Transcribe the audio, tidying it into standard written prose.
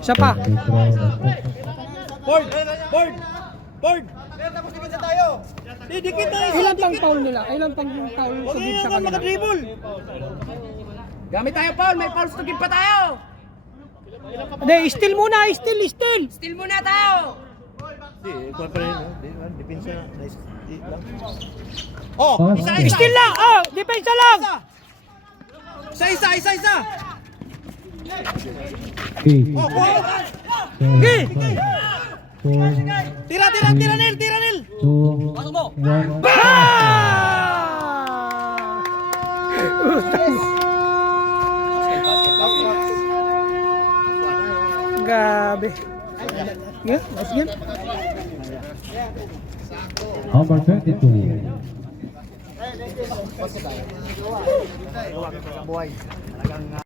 Isa pa. Board! Board! Board! Tapos dikit na tayo! Dikit na! Ilan pang foul nila? Ilan pang foul Huwag tugib na sa naman kanila? makadribble! Gamit tayo, Paul. May Paul tugib pa tayo. Hindi, steal muna, steal. Steal muna tayo. Hindi, kuha pa rin. Depensa na. Nice. Lang. Oh! Isa! Steal lang! Oh, depensa lang! Isa! Okay. Oh, kuha! Gi! Tira, Nil! 2, 1. Gabi. Yeah, nice game. Number 22. Buhay.